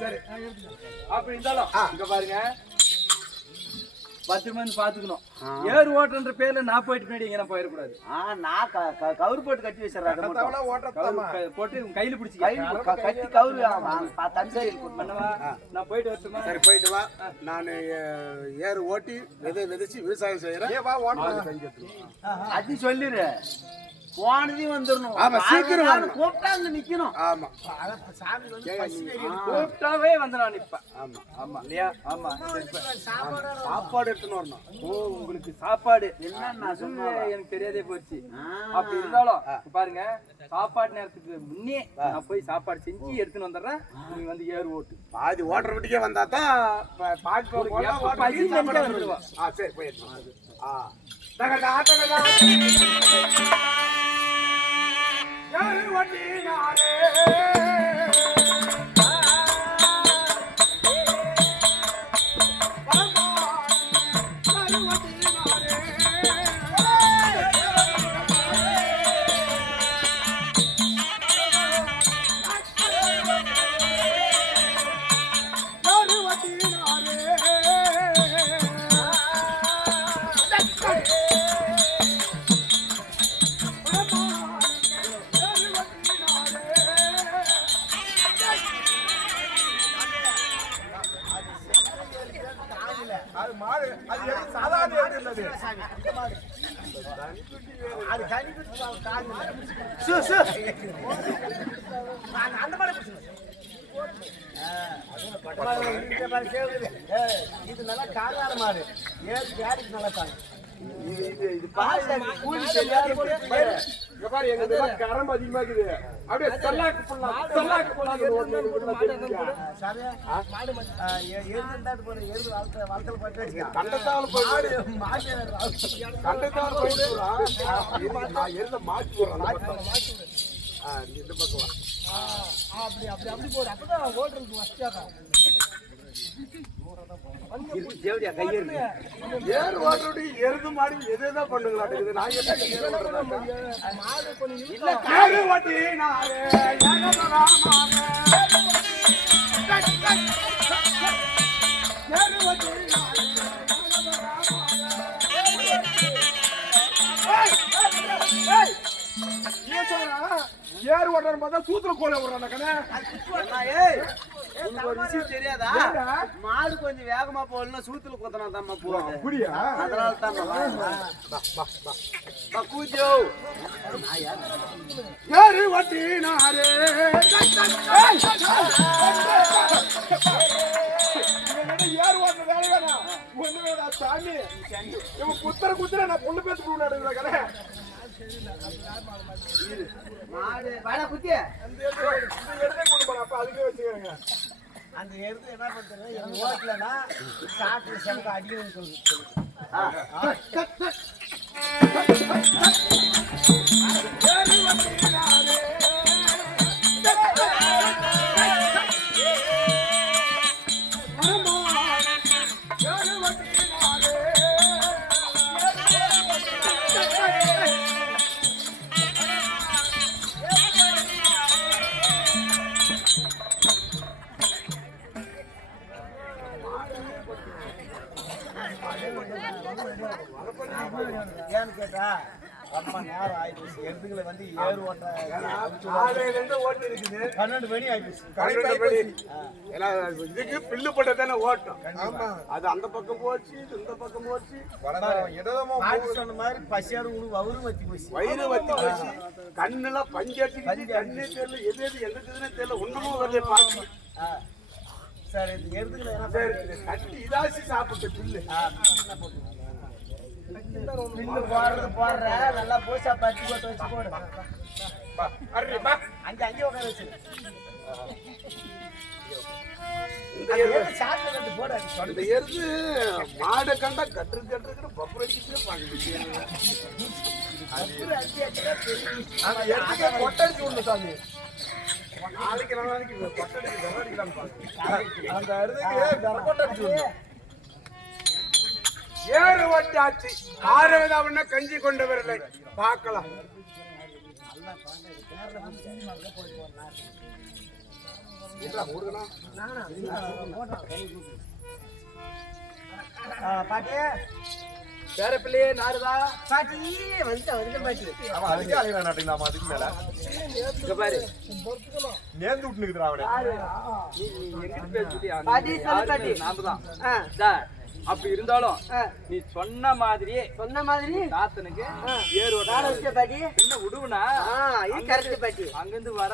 சரி அப்படி இருந்தாலும் இங்க பாருங்க பத்திரமான்னு பாத்துக்கணும். ஏர் ஓட்டுன்ற பேர்ல நான் போயிட்டு பின்னாடி எங்க போயிடக்கூடாது. நான் கவுரு போட்டு கட்டி வச்சிடறேன். போட்டு கையில பிடிச்சி கட்டி கவுரு தஞ்சை பண்ணவா. நான் போயிட்டு வரட்டுமா? சரி போயிட்டு வா. நான் ஏறு ஓட்டி விதைச்சு விவசாயம் செய்யறேன். அது சொல்லிடு. போனதையும் வந்துடணும். ஆமா சீக்கிரம் கூப்பிட்டா அங்க நிக்கணும். ஆமா கூப்பிட்டாவே வந்து நான் நிப்பேன். ஆமா ஆமா இல்லையா? ஆமா சாப்பாடு எடுத்துன்னு வரணும். ஓ உங்களுக்கு சாப்பாடு என்னன்னு நான் சொன்னேன் எனக்கு தெரியாதே போச்சு. அப்படி இருந்தாலும் பாருங்க சாப்பாடு நேரத்துக்கு முன்னே நான் போய் சாப்பாடு செஞ்சு எடுத்துன்னு வந்துடுறேன். நீங்க வந்து ஏறு ஓட்டு பாதி ஓட்டுற வீட்டுக்கே வந்தா தான் வந்துடுவா. சரி போயிடலாம். இது நல்லா காதார மாடு. ஏருக்கு நல்லா தாங்க. கரம் அதிகமா இருக்குது. அப்படியே தல்லாக்கு இந்த பக்கம் அப்படி போடு. அப்பதான் ஓட்டுறதுக்கு வசதியாக ஏறு ஓட்டுறது எருது மாடி எதுதான் பண்ணுங்களா? ஏறு ஓட்டுற பார்த்தா சூத்திர கோல விடுறாங்க. ஒரு விஷயம் தெரியாதா? மாடு கொஞ்சம் வேகமா போகலன்னா சூத்துல குத்தனா தான் போகுது. அப்படியா? அதனால தான் கூச்சோ யாரு வட்டினாரே யாரு ஓட்டுற வேலை வேணாம். ஒண்ணு வேணா சாமி. இவன் குத்துற நான் பொண்ணு பேச நடக்குற மாடு வாடா குத்தி எடுத்தே கொண்டு போன. அப்ப அதுக்கே வச்சுக்கிறேங்க. அந்த எடுத்து என்ன பண்றது? எங்க ஓட்டலன்னா சாப்பிட்டு செமக்க அடிக்கணும் சொல்லு. ஏன்னு கேட்டா ரொம்ப நேரம் ஆயிடுச்சு. எருதுகளை வந்து ஏறு ஓட்ட ஓட்டு இருக்குது. 12 மணி ஆயிடுச்சு. இதுக்கு பில்லு போட்ட தானே ஓட்டும். அது அந்த பக்கம் போச்சு இந்த பக்கம் போச்சு. சொன்ன மாதிரி பசியாரு வயிறு வத்தி போச்சு. வயிறு வத்தி போச்சு. கண்ணெல்லாம் பஞ்சு கண்ணே தெரியல. எது எந்த தெரியல. ஒண்ணுமும் வரல பாக்கி. சரி இது எருதுகளை கட்டி இதாச்சு சாப்பிட்டு பில்லு பில்லு போடுற நல்லா போச்சா பத்தி போட்டு வச்சு போடு. அங்கே உட்கார வச்சு அந்த எருது மாடை கண்டா கட்டு பப்பு அடிச்சுட்டு கொட்டடிச்சு விடணும் சாமி. நாளைக்கு கொட்டடிச்சு அந்த கொட்டடிச்சு ஏறு வட்டாச்சு. ஆறுவதாவன்னா கஞ்சி கொண்டு வரலை பார்க்கலாம். என்னடா முருகனா பாட்டி வேற பிள்ளையே நாருதா பாட்டி வந்து பாட்டி அவன் அதுக்கே அலையிறான் நாட்டுங்களா அதுக்கு மேல இங்க பாரு நேர்ந்து விட்டு நிக்குறான் அவனே நீ எங்கிட்டு பேசிட்டியா பாட்டி, சொல்லு பாட்டி. நாம தான் ஆ. அப்படி இருந்தாலும் நீ சொன்ன மாதிரியே தாத்தனுக்கு ஏரோட நாளை வச்ச பாட்டி என்ன விடுவனா இது கரெக்ட் பாட்டி அங்கிருந்து வர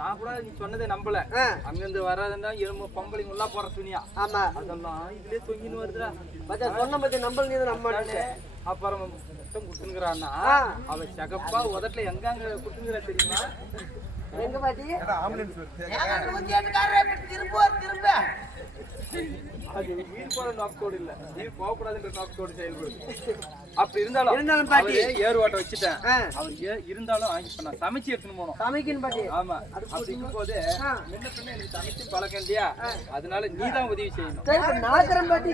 நான் கூட நீ சொன்னதை நம்பல அங்கிருந்து வராதுன்னா எலும்பு பொம்பளைங்க எல்லாம் போற துணியா ஆமா அதெல்லாம் இதுலயே தொங்கின்னு வருதுடா மச்சா சொன்ன பத்தி நம்பல் நீ நம்ம அப்புறம் முத்தம் குடுத்துங்கிறான்னா அவ சகப்பா உதட்டுல எங்க அங்க குடுத்துங்கிறா தெரியுமா எங்க பாட்டி ஆம்புலன்ஸ் திரும்ப அது உயிர் போற நோக்கத்தோடு இல்ல உயிர் போகக்கூடாதுன்ற நோக்கத்தோடு செயல்படுது அப்படி இருந்தாலும் பாட்டி ஏறு ஓட்ட வச்சுட்டேன் அவர் இருந்தாலும் இப்ப நான் சமைச்சு எடுத்துன்னு போனோம் சமைக்கணும் பாட்டி ஆமா அப்படி இருக்கும் போது முன்ன பின்ன எனக்கு சமைச்சு பழக்கம் இல்லையா அதனால நீதான் உதவி செய்யணும் சரி நாக்கறேன் பாட்டி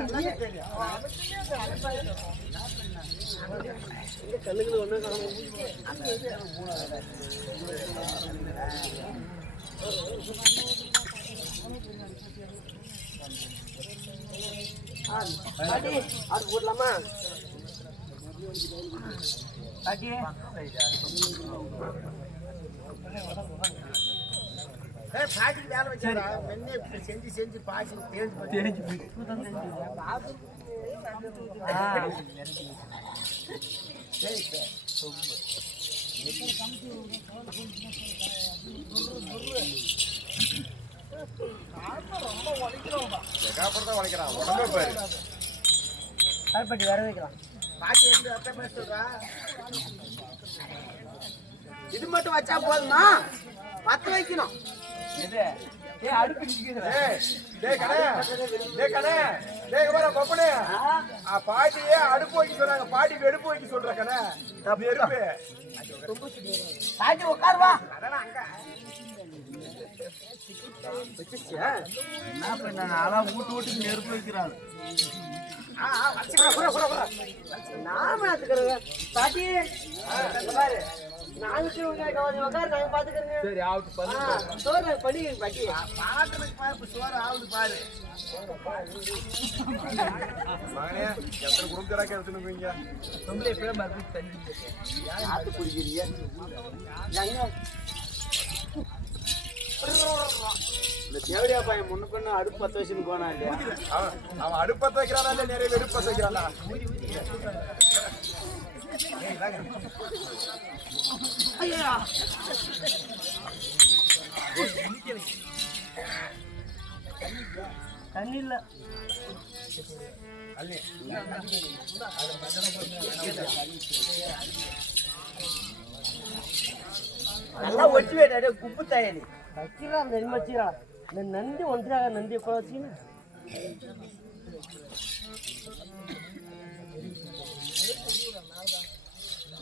கல்லுகள் ஒண்ணு பாட்டி அது போடலாமா பாட்டி பாட்டி வேலை வச்சாரா மென்னே செஞ்சு செஞ்சு பாட்டி தேஞ்சு வளைக்கிறான் உடம்பே பாரு பாட்டி வர வைக்கலாம் பாட்டி வந்து அத்தை பேச சொல்றா இது மட்டும் வச்சா போதுமா பத்த வைக்கணும் இது அடுப்பு நிக்குது பாட்டியே அடுப்பு வைக்க சொன்னாங்க பாட்டி வெடுப்பு வைக்க சொல்ற கண்ணே நெருப்பு பாட்டி உட்காருவா என்ன பண்ண நாளா வீட்டு வீட்டுக்கு நெருப்பு வைக்கிறாங்க நாம பாட்டி பாரு நாங்க நாங்க பாத்துக்கிறேங்க சரி ஆவுட்டு பண்ணு சோறு பண்ணிக்கிறேன் பாட்டி பாட்டுக்கு பாரு சோறு ஆகுது பாரு மகனே எத்தனை குடும்பத்தராக்க எடுத்துனுங்க பொம்பளை எப்படியே மறுபடியும் தண்ணி ஆத்து குடிக்கிறீங்க இந்த தேவடியா பையன் முன்ன பண்ண அடுப்பு பத்த வச்சுன்னு போனா இல்லையா அவன் அடுப்பத்த வைக்கிறானா இல்ல நிறைய வெடுப்பத்த வைக்கிறானா தண்ணி இல்ல நல்லா ஒட்டி வேண்டாம் குப்பு தயாரி வைக்கிறா நெல் வச்சுக்கிறா இந்த நந்தி ஒன்றாக நந்தி எப்போ வச்சுக்கணும்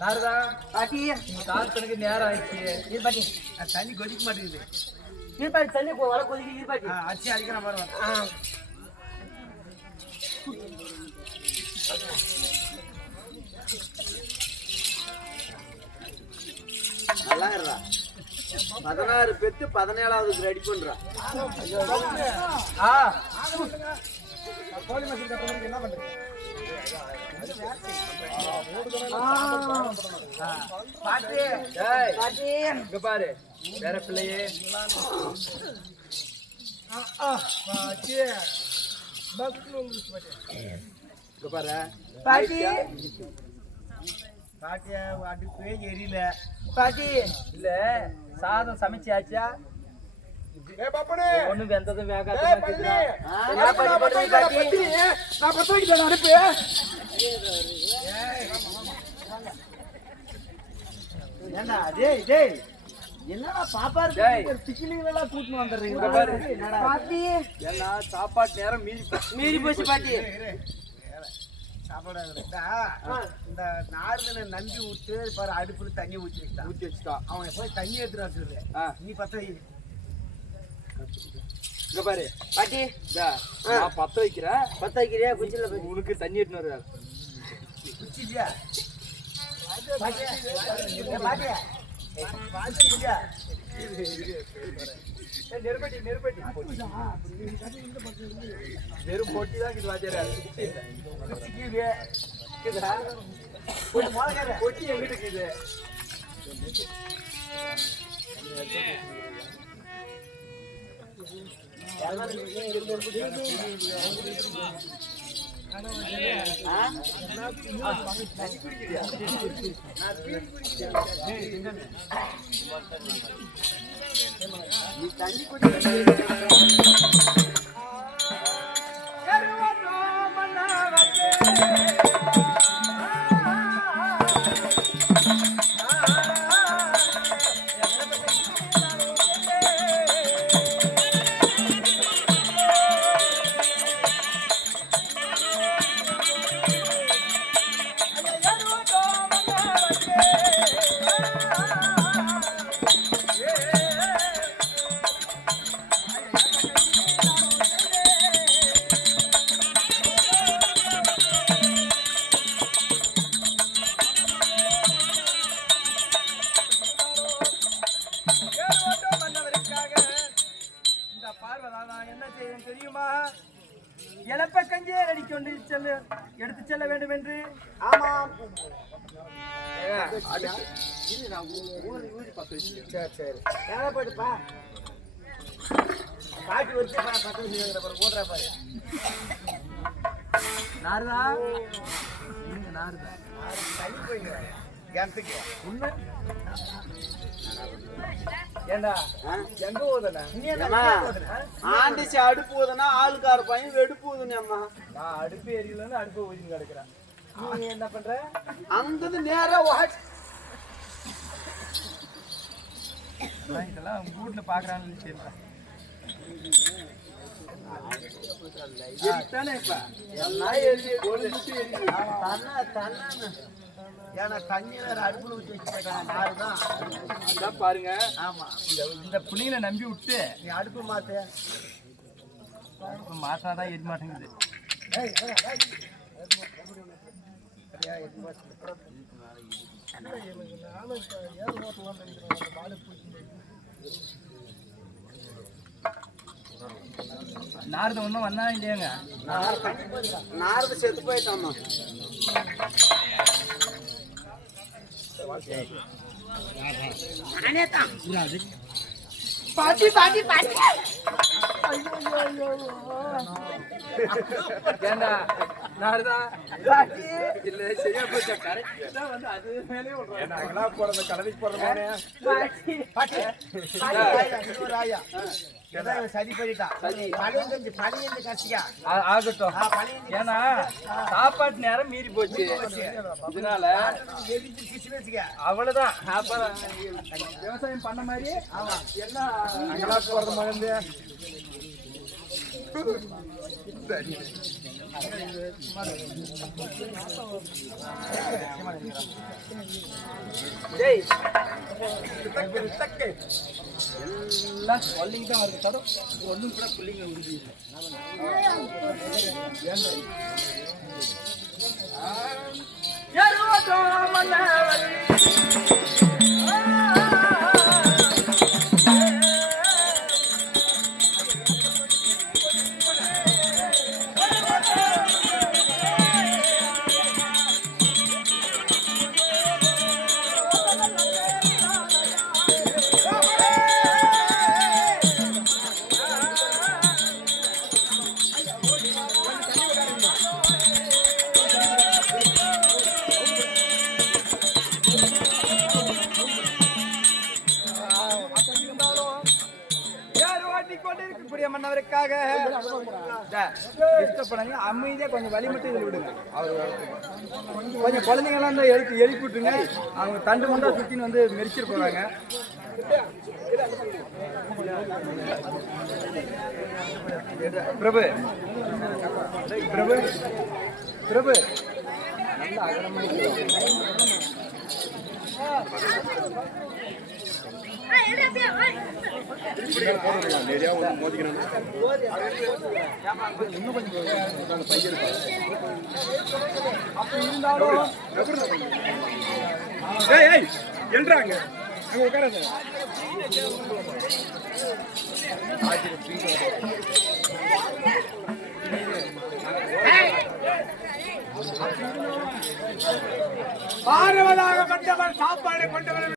நாரதா பாட்டி தாத்தனுக்கு நேரம் ஆயிடுச்சு இது பாட்டி தண்ணி கொதிக்க மாட்டேங்குது இது பாட்டி தண்ணி வர கொதிக்க இது பாட்டி அடிச்சு அடிக்கிற மாதிரி நல்லா இருடா 16 பெத்து 17வது ரெடி பண்றா கோழி மசில் கட்டுறதுக்கு என்ன பண்றீங்க பாட்டி பாட்டி இங்க பாரு வேற பிள்ளையே இங்க பாரு பாட்டி பாட்டியா அடுப்பே எரியல பாட்டி இல்ல சாதம் சமைச்சாச்சா ஏய் பாப்பனே ஒண்ணும் வெந்ததும் வேகாத ஏய் பள்ளி என்ன பாட்டி பாட்டி நான் பத்த வைக்கிறேன் அடுப்பு ஏண்டா டேய் டேய் என்னடா பாப்பா இருக்கு பிக்கினிங்க எல்லாம் கூட்டிட்டு வந்துடுறீங்க என்னடா பாட்டி ஏன்னா சாப்பாட்டு நேரம் மீறி போச்சு பாட்டி சாப்பாடு இந்த நார்மல நம்பி விட்டு பாரு அடுப்புல தண்ணி ஊற்றி வச்சுட்டான் ஊத்தி வச்சுட்டான் அவன் போய் தண்ணி எடுத்துட்டு வர சொல்லு நீ பத்த வை இங்க பாரு பாட்டி நான் பத்த வைக்கிறேன் பத்த வைக்கிறியா குச்சில போய் உனக்கு தண்ணி எடுத்துன்னு வருவாரு குச்சியா பாட்டி நெருப்பட்டி வெறும் பொட்டி தான் இது வாத்தியாரா பொட்டி எங்கிட்ட இருக்குது நீ தண்ணி எடுத்து செல்ல வேண்டும் என்று. ஆமாம். சரி ஏன் போயிட்டுப்பா காட்டி வச்சு பத்து வச்சு போடுறா பாரு. நாரதா நாரதா தள்ளி போய்க்கிறேன் கிணத்துக்கு உண்மை ஏண்டா எங்க போதுண்ணா ஆண்டிச்சு அடுப்பு போதுன்னா ஆளுக்கார பையன் வெடுப்பு போதுன்னு நான் அடுப்பு எரியலன்னு அடுப்பு ஊதின்னு கிடக்குறேன். நீ என்ன பண்ற அங்கிருந்து நேரா வாட்ச் இதெல்லாம் உங்க வீட்டுல பாக்குறான்னு சரிப்பா. பாருங்க இந்த புள்ளிங்களை நம்பி விட்டு நீ அடுப்பு மாத்து மாத்தாதான் எரிய மாட்டேங்குது. நாரத ஒன்றும் வந்தா இல்லையாங்க? நாரத செத்து போயிட்டாமா. பாட்டி பாட்டி பாட்டி ஏண்டா நாரதா இல்ல சரியா போச்சா? கரெக்டா வந்து அது மேலே போற கலவைக்கு போடுற பாட்டி பாட்டி ராயா சரி பண்ணிட்டா பழைய கட்சியா ஆகட்டும். ஏன்னா சாப்பாட்டு நேரம் மீறி போச்சு. இதனால அவ்வளவுதான். அப்புறம் விவசாயம் பண்ண மாதிரி எல்லாம் அங்கெல்லாம் போறது மகந்து எல்லாம் கொல்லிங்க தான் வருது. தடம் ஒன்றும் கூட புள்ளிங்க முடியுது. மன்னவருக்காக இஷ்டப்படாங்க அமைதியா கொஞ்சம் வழி மட்டும் இதில் விடுங்க. அவர் கொஞ்சம் குழந்தைங்களாம் இருந்தால் எழுப்பி விட்டுருங்க. அவங்க தண்டு மண்டா சுற்றின்னு வந்து மெரிச்சிட்டு போறாங்க. பிரபு பிரபு பிரபு நல்ல அகலமாக எழுறாங்க அங்க உட்காராத. ஆறுவதாக வந்தவர் சாப்பாடு கொண்டவர்